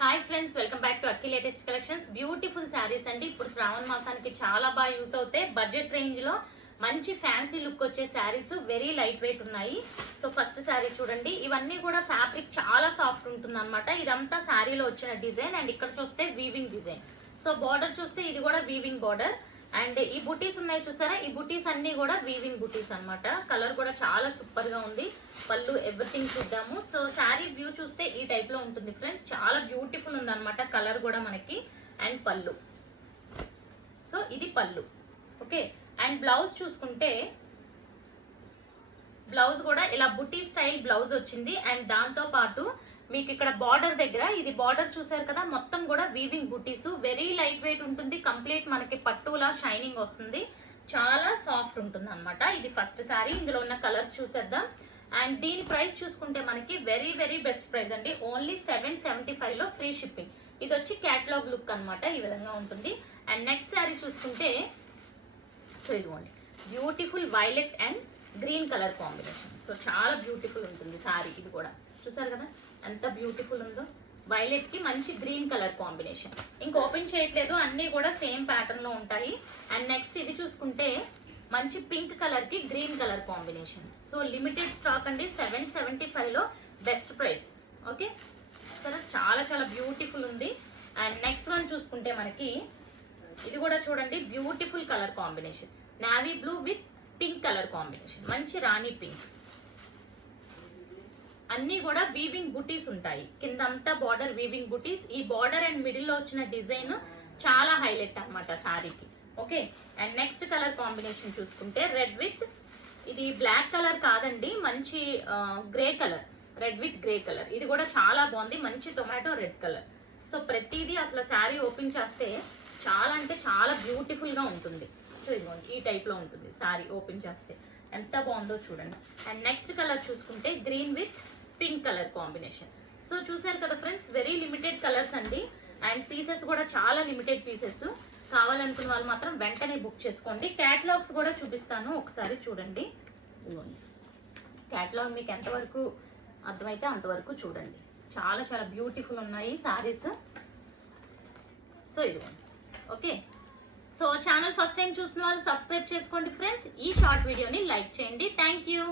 Hi friends, welcome back to Akki latest collections. Beautiful saris అండి. ఇప్పుడు శ్రావణ మాసానికి చాలా బాగా యూస్ అవుతాయి. బడ్జెట్ రేంజ్ లో మంచి ఫ్యాన్సీ లుక్ వచ్చే శారీస్, వెరీ లైట్ వెయిట్ ఉన్నాయి. సో ఫస్ట్ శారీ చూడండి. ఇవన్నీ కూడా ఫ్యాబ్రిక్ చాలా సాఫ్ట్ ఉంటుంది అనమాట. ఇదంతా శారీలో వచ్చిన డిజైన్ అండ్ ఇక్కడ చూస్తే వీవింగ్ డిజైన్. సో బార్డర్ చూస్తే ఇది కూడా వీవింగ్ బార్డర్ అండ్ ఈ బుటీస్ ఉన్నాయి చూసారా, ఈ బుటీస్ అన్ని కూడా వీవింగ్ బుటీస్ అన్నమాట. కలర్ కూడా చాలా సూపర్ గా ఉంది. పళ్ళు ఎవ్రీథింగ్ చూద్దాము. సో శారీ వ్యూ చూస్తే ఈ టైప్ లో ఉంటుంది ఫ్రెండ్స్. చాలా బ్యూటిఫుల్ ఉంది అనమాట. కలర్ కూడా మనకి అండ్ పళ్ళు. సో ఇది పళ్ళు. ఓకే, అండ్ బ్లౌజ్ చూసుకుంటే బ్లౌజ్ కూడా ఇలా బుటీ స్టైల్ బ్లౌజ్ వచ్చింది. అండ్ దాంతో పాటు మీకు ఇక్కడ బార్డర్ దగ్గర ఇది బార్డర్ చూసారు కదా, మొత్తం కూడా వీవింగ్ బుటీస్. వెరీ లైట్ వెయిట్ ఉంటుంది. కంప్లీట్ మనకి పట్టులా షైనింగ్ వస్తుంది. చాలా సాఫ్ట్ ఉంటుంది అనమాట. ఇది ఫస్ట్ శారీ. ఇందులో ఉన్న కలర్స్ చూసేద్దాం. అండ్ దీని ప్రైస్ చూసుకుంటే మనకి వెరీ వెరీ బెస్ట్ ప్రైస్ అండి. ఓన్లీ 775 లో ఫ్రీ షిప్పింగ్. ఇది వచ్చి క్యాటలాగ్ లుక్ అనమాట. ఈ విధంగా ఉంటుంది. అండ్ నెక్స్ట్ శారీ చూసుకుంటే సో ఇదిగోండి, beautiful violet and green colour combination. So చాలా బ్యూటిఫుల్ ఉంటుంది శారీ. ఇది కూడా చూసారు కదా ఎంత బ్యూటిఫుల్ ఉందో. వైలెట్ కి మంచి గ్రీన్ కలర్ కాంబినేషన్. ఇంకా ఓపెన్ చేయట్లేదు, అన్ని కూడా సేమ్ ప్యాటర్న్ లో ఉంటాయి. అండ్ నెక్స్ట్ ఇది చూసుకుంటే మంచి పింక్ కలర్ కి green colour combination. So limited stock అండి. 775 లో బెస్ట్ ప్రైస్. ఓకే, సరే చాలా చాలా బ్యూటిఫుల్ ఉంది. అండ్ నెక్స్ట్ వన్ చూసుకుంటే మనకి ఇది కూడా చూడండి, beautiful colour combination. Navy blue with pink colour combination. మంచి రాణి పింక్. అన్ని కూడా వీవింగ్ బుటీస్ ఉంటాయి. కింద అంతా బార్డర్ వీవింగ్ బుటీస్. ఈ బార్డర్ అండ్ మిడిల్ లో వచ్చిన డిజైన్ చాలా హైలైట్ అనమాట శారీకి. Okay, and next colour combination చూసుకుంటే రెడ్ విత్ ఇది బ్లాక్ కలర్ కాదండి, మంచి grey colour. Red with grey colour. ఇది కూడా చాలా బాగుంది. మంచి టొమాటో రెడ్ కలర్. సో ప్రతిదీ అసలు శారీ ఓపెన్ చేస్తే చాలా అంటే చాలా బ్యూటిఫుల్ గా ఉంటుంది. సో ఇదిగోండి ఈ టైప్ లో ఉంటుంది శారీ ఓపెన్ చేస్తే. ఎంత బాగుందో చూడండి. అండ్ నెక్స్ట్ కలర్ చూసుకుంటే green with pink colour combination. So చూసారు కదా ఫ్రెండ్స్, వెరీ లిమిటెడ్ కలర్స్ అండి. అండ్ పీసెస్ కూడా చాలా లిమిటెడ్ పీసెస్. కావాలనుకున్న వాళ్ళు మాత్రం వెంటనే బుక్ చేసుకోండి. క్యాటలాగ్స్ కూడా చూపిస్తాను, ఒకసారి చూడండి. క్యాటలాగ్ మీకు ఎంతవరకు అర్థమైతే అంతవరకు చూడండి. చాలా చాలా బ్యూటిఫుల్ ఉన్నాయి సారీస్. సో ఇదిగోండి. Okay, so channel first time చూసిన వాళ్ళు సబ్స్క్రైబ్ చేసుకోండి ఫ్రెండ్స్. ఈ షార్ట్ వీడియోని లైక్ చేయండి. Thank you.